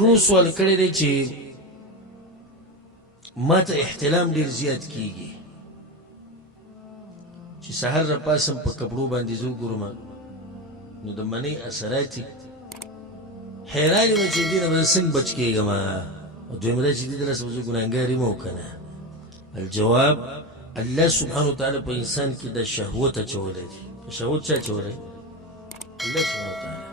ورو سوال کړی دی چې ما ته احتلام ډېر زیات کیږي چې سحر را پاسم په کپړو باندې زه وګورم نو د منۍ اثرات حیران یم چې دې نه به څنګه بچ کېږم او دویمه دا چې دې دلته به زه ګناهګار یم او که نه الجواب الله سبحانه وتعالی په انسان کې د شهوت اچولی دی شهوت چا اچولی الله سبحانه وتعالی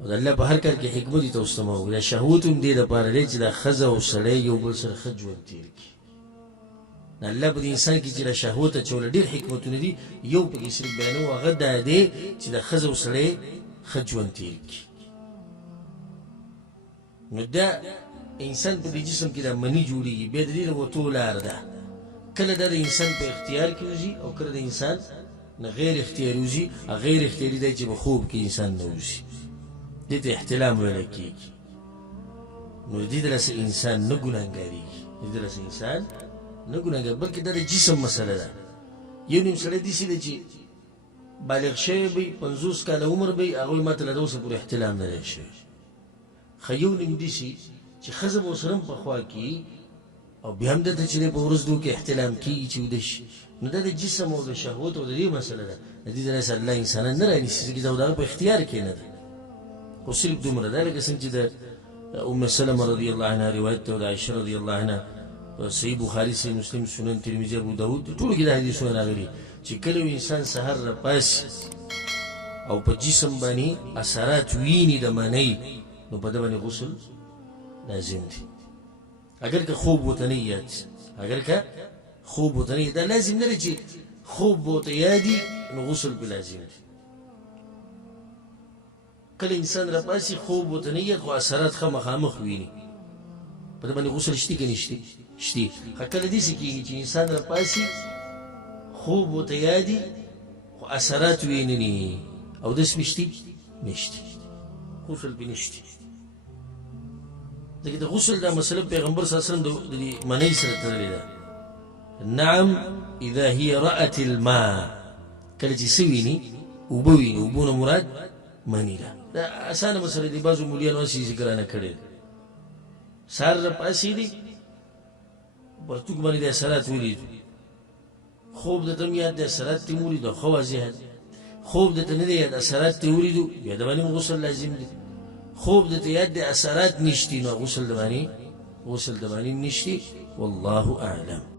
او د الله په هر کار کې حکمت یې ته اوس ته ما وګورې شهوت هم دې دپاره دی چې دا ښځه او سړی یو بل سره ښه ژوند تېر کړي د الله په دې انسان کې چې د شهوت اچولی ډېر حکمتونه دي یو پکې صرف بیانوو هغه دا دی چې د ښځه او سړی ښه ژوند تېر کړي نو دا انسان په دې جسم کې دا مني جوړېږي بیا د دې د وتو لار ده کله دا د انسان په اختیار کې وځي او کله د انسان نه غیر اختیاري وځي غیر اختیاري دی چې په خوب کې انسان نه وځي دې ته احتلام ویلی کېږي نو دې دلاسه انسان نه ګناهګارېږي دې دلاسه انسان نه ګناهګار بلکې دا د جسم مسله ده یو نیم سړی داسې دی چې بالغ شوی به 50 کاله عمر به هغوی ما ته له ده اوسه پورې احتلام نه دی شوی ښه یو نیم داسې چې ښځه به ورسره هم په خوا کېږي او بیا هم دلته چې دی په ورځدو کې احتلام کېږي چې وده شي نو دا د جسم او د شهوت او د دې مسله ده د دې دلاسه الله انسانان نه رانیسي ځکه دا د هغه په اختیار کې نه ده خو صرف دومره ده لکه څنګه چې د ام سلمه رضی الله عنها روایت ده او د عایشه رضی الله عنها صحیح بخاري صحیح مسلم سنن ترمذي ابو داود ټولو کې دا حدیثونه راغلي چې کله انسان سحر راپاسي او په جسم باندې اثرات ویني د منۍ نو په ده باندې غسل لازم دی اگر که خوب ورته نه یاد اگر که خوب ورته نه دا لازم نه دی چې خوب ورته یادي نو غسل پې لازم دی کله انسان راپاسي خوب ورته نه یاد خو اثرات ښه مخامخ ویني په ده باندې غسل شتي که نشتي شتي ښه کله داسې کېږي چې انسان راپاسي خوب ورته یادي خو اثرات ویني او داسې مې شتي نشتي غسل پې نشتي ځکه د غسل دا مسله پیغمبر صلی الله علیه وسلم د منۍ سره تړلې ده نعم اذا هي رأت الماء کله چې څه ویني اوبه ویني اوبو نه مراد مني ده دا اسانه مسله دي بعضو مولیانو هسې ذکرانه کړې ده سهار راپاڅېدې پرتوګ باندې د اثرات ولیدو خوب درته هم یاد د اثرات ترې مو ولیدو ښه واضحه ده خوب درته نه دی یاد اثرات ترې ولیدو بیا د باندې غسل لازم دی خوب درته یاد د اثرات نشتي نو غسل د باندې نشتي والله اعلم